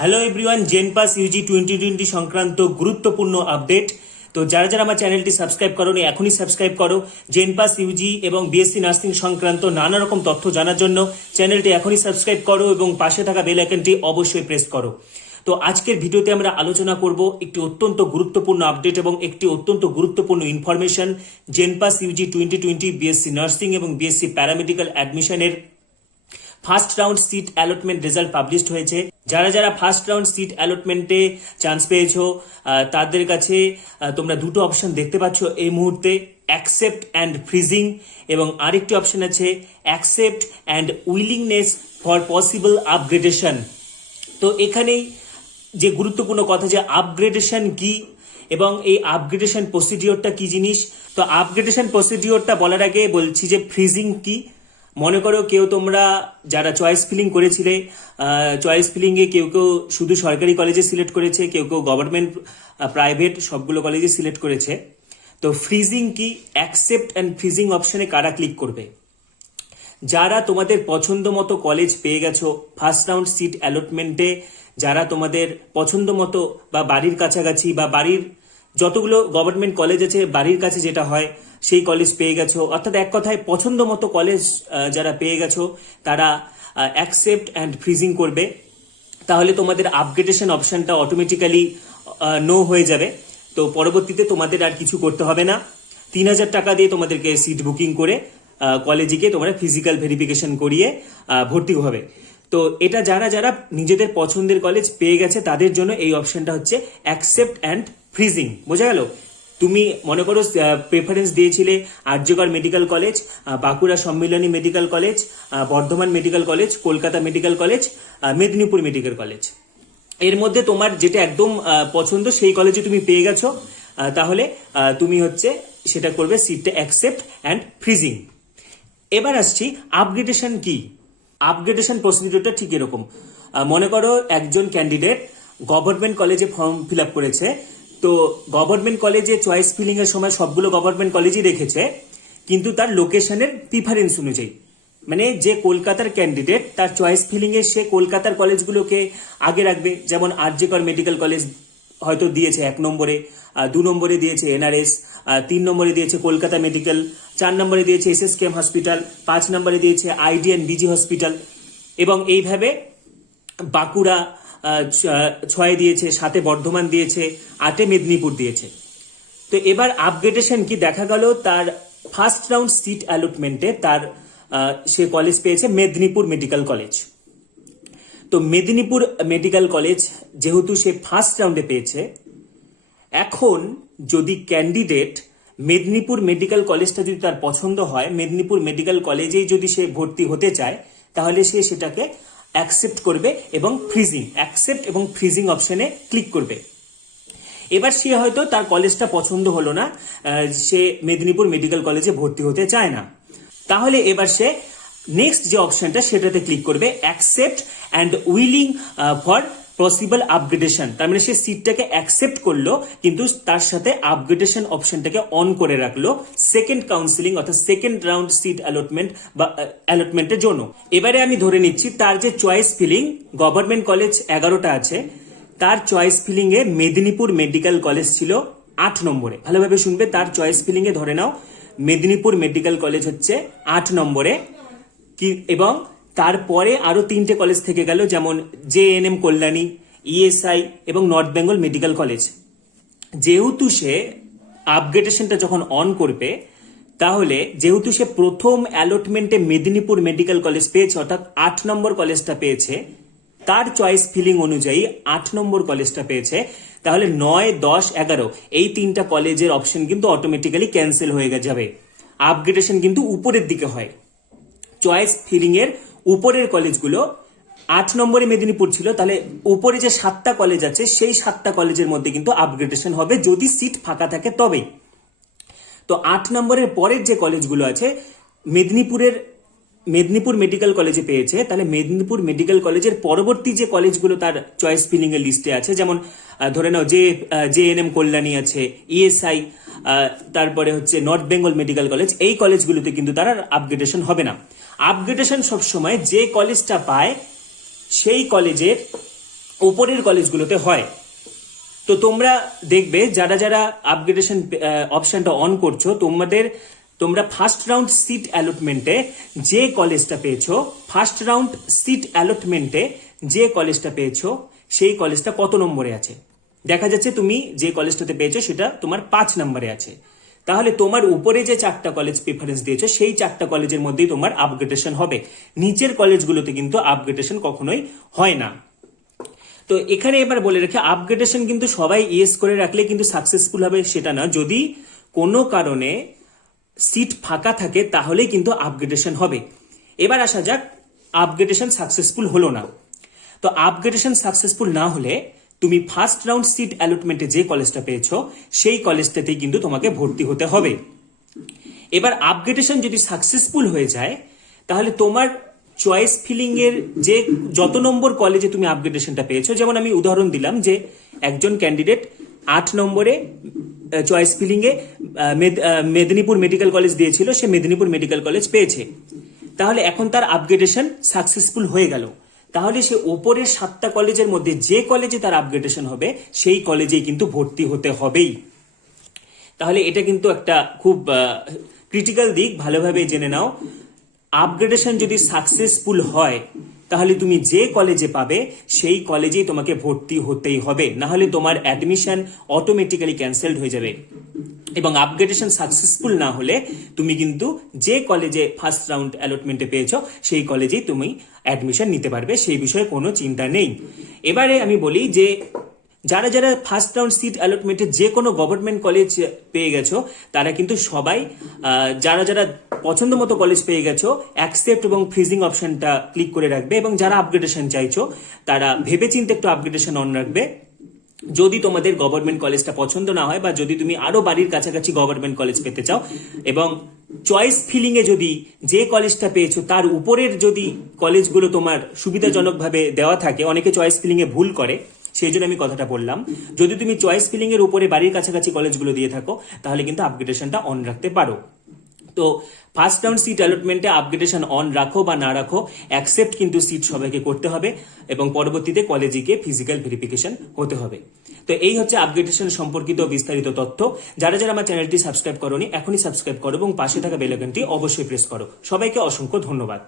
Hello everyone, জেনপাস UG 2020 সংক্রান্ত গুরুত্বপূর্ণ update. তো যারা যারা আমার চ্যানেলটি সাবস্ক্রাইব করোনি এখনই সাবস্ক্রাইব করো। জেনপাস ইউজি এবং বিএসসি নার্সিং সংক্রান্ত নানা রকম তথ্য জানার জন্য চ্যানেলটি এখনই সাবস্ক্রাইব করো এবং পাশে থাকা বেল আইকনটি অবশ্যই প্রেস করো। তো আজকের ভিডিওতে আমরা আলোচনা করব একটি অত্যন্ত গুরুত্বপূর্ণ আপডেট এবং একটি অত্যন্ত গুরুত্বপূর্ণ information. JENPAS UG 2020 BSc nursing এবং বিএসসি প্যারামেডিক্যাল অ্যাডমিশনের first round seat allotment result published হয়েছে। যারা যারা ফার্স্ট রাউন্ড সিট অ্যালটমেন্টে চান্স পেয়েছো তাদের কাছে তোমরা দুটো অপশন দেখতে পাচ্ছ এই মুহূর্তে, অ্যাকসেপ্ট অ্যান্ড ফ্রিজিং, এবং আরেকটি অপশন আছে accept and willingness for possible upgradation. তো এখানেই যে গুরুত্বপূর্ণ কথা যে আপগ্রেডেশন কি এবং এই আপগ্রেডেশন প্রসিডিওরটা কি জিনিস। তো আপগ্রেডেশন প্রসিডিওরটা বলার আগে বলছি যে ফ্রিজিং কি। মনে করো কেউ তোমরা যারা চয়েস ফিলিং করেছিলে, চয়েস ফিলিংয়ে কেউ কেউ শুধু সরকারি কলেজে সিলেক্ট করেছে, কেউ কেউ গভর্নমেন্ট প্রাইভেট সবগুলো কলেজে সিলেক্ট করেছে। তো ফ্রিজিং কি, অ্যাকসেপ্ট অ্যান্ড ফ্রিজিং অপশনে কারা ক্লিক করবে? যারা তোমাদের পছন্দ মতো কলেজ পেয়ে গেছো ফার্স্ট রাউন্ড সিট অ্যালটমেন্টে, যারা তোমাদের পছন্দ মতো বা বাড়ির কাছাকাছি বা বাড়ির যতগুলো গভর্নমেন্ট কলেজ আছে বাড়ির কাছে যেটা হয় সেই কলেজ পেয়ে গেছো, অর্থাৎ এক কথায় পছন্দ মতো কলেজ যারা পেয়ে গেছো তারা অ্যাকসেপ্ট অ্যান্ড ফ্রিজিং করবে। তাহলে তোমাদের আপগ্রেডেশন অপশনটা অটোমেটিক্যালি নো হয়ে যাবে। তো পরবর্তীতে তোমাদের আর কিছু করতে হবে না। 3,000 টাকা দিয়ে তোমাদেরকে সিট বুকিং করে কলেজে গিয়ে তোমরা ফিজিক্যাল ভেরিফিকেশন করিয়ে ভর্তি হবে। তো এটা যারা যারা নিজেদের পছন্দের কলেজ পেয়ে গেছে তাদের জন্য এই অপশনটা হচ্ছে অ্যাকসেপ্ট অ্যান্ড ফ্রিজিং। বোঝা গেল? তুমি মনে করো প্রেফারেন্স দিয়েছিলে আরজিকর মেডিকেল কলেজ, বাঁকুড়া সম্মিলনী medical college, Bardhaman medical college, Kolkata medical college, Medinipur medical college. এর মধ্যে তোমার যেটা একদম পছন্দ সেই কলেজে তুমি পেয়ে গেছো, তাহলে তুমি হচ্ছে সেটা করবে সিটটা অ্যাকসেপ্ট অ্যান্ড ফ্রিজিং। এবার আসছি আপগ্রেডেশন কি। আপগ্রেডেশন প্রসিডিউরটা ঠিক এরকম। মনে করো একজন ক্যান্ডিডেট গভর্নমেন্ট কলেজে ফর্ম ফিল আপ করেছে। তো গভর্নমেন্ট কলেজে চয়েস ফিলিং এর সময় সবগুলো গভর্নমেন্ট কলেজই রেখেছে, কিন্তু তার লোকেশনের প্রিফারেন্স অনুযায়ী, মানে যে কলকাতার ক্যান্ডিডেট তার চয়েস ফিলিং এ সে কলকাতার কলেজগুলোকে আগে রাখবে। যেমন আরজিকর মেডিকেল কলেজ হয়তো দিয়েছে 1 নম্বরে, 2 নম্বরে দিয়েছে এনআরএস, 3 নম্বরে দিয়েছে কলকাতা মেডিকেল, 4 নম্বরে দিয়েছে এসএসকেএম হসপিটাল, 5 নম্বরে দিয়েছে আইডিএন বিজি হসপিটাল, এবং এইভাবে বাঁকুড়া 6 দিয়েছে, 7 বর্ধমান দিয়েছে, 8 মেদিনীপুর দিয়েছে। তো এবার আপগ্রেডেশন কি, দেখা গেল তার ফার্স্ট রাউন্ড সিট অ্যালটমেন্টে তার সে কলেজ পেয়েছে মেদিনীপুর মেডিকেল কলেজ। তো মেদিনীপুর মেডিকেল কলেজ যেহেতু সে ফার্স্ট রাউন্ডে পেয়েছে, এখন যদি ক্যান্ডিডেট মেদিনীপুর মেডিকেল কলেজটা যদি তার পছন্দ হয়, মেদিনীপুর মেডিকেল কলেজেই যদি সে ভর্তি হতে চায়, তাহলে সে সেটাকে অ্যাকসেপ্ট করবে এবং ফ্রিজিং, অ্যাকসেপ্ট এবং ফ্রিজিং অপশনে ক্লিক করবে। এবার সে হয়তো তার কলেজটা পছন্দ হলো না, সে মেদিনীপুর মেডিকেল কলেজে ভর্তি হতে চায় না, তাহলে এবার সে নেক্সট যে অপশনটা সেটাতে ক্লিক করবে, accept and willing for possible upgradation. তার মানে সে সিটটাকে অ্যাকসেপ্ট করলো, কিন্তু তার সাথে আপগ্রেডেশন অপশনটাকে অন করে রাখলো সেকেন্ড কাউন্সিলিং অর্থাৎ সেকেন্ড রাউন্ড সিট অ্যালটমেন্ট বা অ্যালটমেন্টের জন্য। এবারে আমি ধরে নিচ্ছি তার যে চয়েস ফিলিং গভর্নমেন্ট কলেজ 11টা আছে, তার চয়েস ফিলিং এ মেদিনীপুর মেডিকেল কলেজ ছিল 8 নম্বরে। ভালোভাবে শুনবে, তার চয়েস ফিলিং এ ধরে নাও মেদিনীপুর মেডিকেল কলেজ হচ্ছে 8 নম্বরে, কি এবং তারপরে আরো 3টে কলেজ থেকে গেল, যেমন জেএনএম কল্যাণী, ইএসআই এবং নর্থ বেঙ্গল মেডিকেল কলেজ। যেহেতু সে আপগ্রেডেশনটা যখন অন করবে, তাহলে যেহেতু সে প্রথম অ্যালটমেন্টে মেদিনীপুর মেডিকেল কলেজ পেয়েছে অর্থাৎ 8 নম্বর কলেজটা পেয়েছে, তার চয়েস ফিলিং অনুযায়ী 8 নম্বর কলেজটা পেয়েছে, তাহলে 9, 10, 11 এই 3টা কলেজের অপশন কিন্তু অটোমেটিক্যালি ক্যান্সেল হয়ে যাবে। আপগ্রেডেশন কিন্তু উপরের দিকে হয়। চয়েস ফিলিং এর উপরের কলেজগুলো 8 নম্বরে মেদিনীপুর ছিল, তাহলে উপরে যে 7টা কলেজ আছে সেই 7টা কলেজের মধ্যে কিন্তু আপগ্রেডেশন হবে যদি সিট ফাঁকা থাকে তবেই। তো 8 নম্বরের পরের যে কলেজগুলো আছে, মেদিনীপুর মেডিকেল কলেজে পেয়েছে, তাহলে মেদিনীপুর মেডিকেল কলেজের পরবর্তী যে কলেজগুলো তার চয়েস ফিলিং এর লিস্টে আছে, যেমন ধরে নাও জেএনএম কল্যাণী আছে, ইএসআই, তারপরে হচ্ছে নর্থ বেঙ্গল মেডিকেল কলেজ, এই কলেজগুলোতে কিন্তু তার আপগ্রেডেশন হবে না। আপগ্রেডেশন সবসময় যে কলেজটা পায় সেই কলেজের উপরের কলেজগুলোতে হয়। তো তোমরা দেখবে যারা যারা আপগ্রেডেশন অপশনটা অন করছো, তোমরা ফার্স্ট রাউন্ড সিট অ্যালটমেন্টে যে কলেজটা পেয়েছো, ফার্স্ট রাউন্ড সিট অ্যালটমেন্টে যে কলেজটা পেয়েছো সেই কলেজটা কত নম্বরে আছে। দেখা যাচ্ছে তুমি যে কলেজটাতে পেয়েছো সেটা তোমার 5 নম্বরে আছে। তাহলে তোমার উপরে যে 4টা কলেজ প্রেফারেন্স দিয়েছো সেই 4টা কলেজের মধ্যেই তোমার আপগ্রেডেশন হবে। নিচের কলেজগুলোতে কিন্তু আপগ্রেডেশন কখনোই হয় না। তো এখানে এবার বলে রেখে, আপগ্রেডেশন কিন্তু সবাই ইয়েস করে রাখলে কিন্তু সাকসেসফুল হবে সেটা না। যদি কোনো কারণে সিট ফাঁকা থাকে তাহলেই কিন্তু আপগ্রেডেশন হবে। এবার আসা যাক, আপগ্রেডেশন সাকসেসফুল হলো না। তো আপগ্রেডেশন সাকসেসফুল না হলে তুমি ফার্স্ট রাউন্ড সিট অ্যালটমেন্টে যে কলেজটা পেয়েছো সেই কলেজটাতেই কিন্তু তোমাকে ভর্তি হতে হবে। এবার আপগ্রেডেশন যদি সাকসেসফুল হয়ে যায় তাহলে তোমার চয়েস ফিলিং এর যে যত নম্বর কলেজে তুমি আপগ্রেডেশনটা পেয়েছো, যেমন আমি উদাহরণ দিলাম যে একজন ক্যান্ডিডেট 8 নম্বরে চয়েস ফিলিং এ মেদিনীপুর মেডিকেল কলেজ দিয়েছিল, সে মেদিনীপুর মেডিকেল কলেজ পেয়েছে। তাহলে এখন তার আপগ্রেডেশন সাকসেসফুল হয়ে গেল। তাহলে সে ওপরের 7টা কলেজের মধ্যে যে কলেজে তার আপগ্রেডেশন হবে সেই কলেজেই কিন্তু ভর্তি হতে হবেই। তাহলে এটা কিন্তু একটা খুব ক্রিটিক্যাল দিক, ভালোভাবে জেনে নাও। আপগ্রেডেশন যদি সাকসেসফুল হয় তাহলে তুমি যে কলেজে পাবে সেই কলেজেই তোমাকে ভর্তি হতেই হবে, না হলে তোমার অ্যাডমিশন অটোমেটিক্যালি ক্যান্সেলড হয়ে যাবে। এবং আপগ্রেডেশন সাকসেসফুল না হলে তুমি কিন্তু যে কলেজে ফার্স্ট রাউন্ড অ্যালটমেন্টে পেয়েছো সেই কলেজেই তুমি অ্যাডমিশন নিতে পারবে, সেই বিষয়ে কোনো চিন্তা নেই। এবারে আমি বলি যে যারা যারা ফার্স্ট রাউন্ড সিট অ্যালটমেন্টে যে কোনো গভর্নমেন্ট কলেজ পেয়ে গেছো তারা কিন্তু সবাই যারা যারা পছন্দ মতো কলেজ পেয়ে গেছো অ্যাকসেপ্ট এবং ফ্রিজিং অপশনটা ক্লিক করে রাখবে। এবং যারা আপগ্রেডেশন চাইছো তারা ভেবেচিন্তে একটু আপগ্রেডেশন অন রাখবে। যদি তোমাদের গভর্নমেন্ট কলেজটা পছন্দ না হয় বা যদি তুমি আরো বাড়ির কাছাকাছি গভর্নমেন্ট কলেজ পেতে চাও এবং চয়েস ফিলিং এ যদি যে কলেজটা পেয়েছো তার উপরের যদি কলেজগুলো তোমার সুবিধাজনকভাবে দেওয়া থাকে, অনেকে চয়েস ফিলিং এ ভুল করে সেই জন্য আমি কথাটা বললাম, যদি তুমি চয়েস ফিলিং এর উপরে বাড়ির কাছাকাছি কলেজগুলো দিয়ে থাকো তাহলে কিন্তু আপগ্রেডেশনটা অন রাখতে পারো। তো ফার্স্ট রাউন্ড সিট অ্যালটমেন্টে আপগ্রেডেশন অন রাখো বা না রাখো, অ্যাকসেপ্ট কিন্তু সিট সবাইকে করতে হবে এবং পরবর্তীতে কলেজে গিয়ে ফিজিক্যাল ভেরিফিকেশন হতে হবে। তো এই হচ্ছে আপগ্রেডেশন সম্পর্কিত বিস্তারিত তথ্য। যারা যারা আমার চ্যানেলটি সাবস্ক্রাইব করোনি এখনই সাবস্ক্রাইব করো এবং পাশে থাকা বেল আইকনটি অবশ্যই প্রেস করো। সবাইকে অসংখ্য ধন্যবাদ।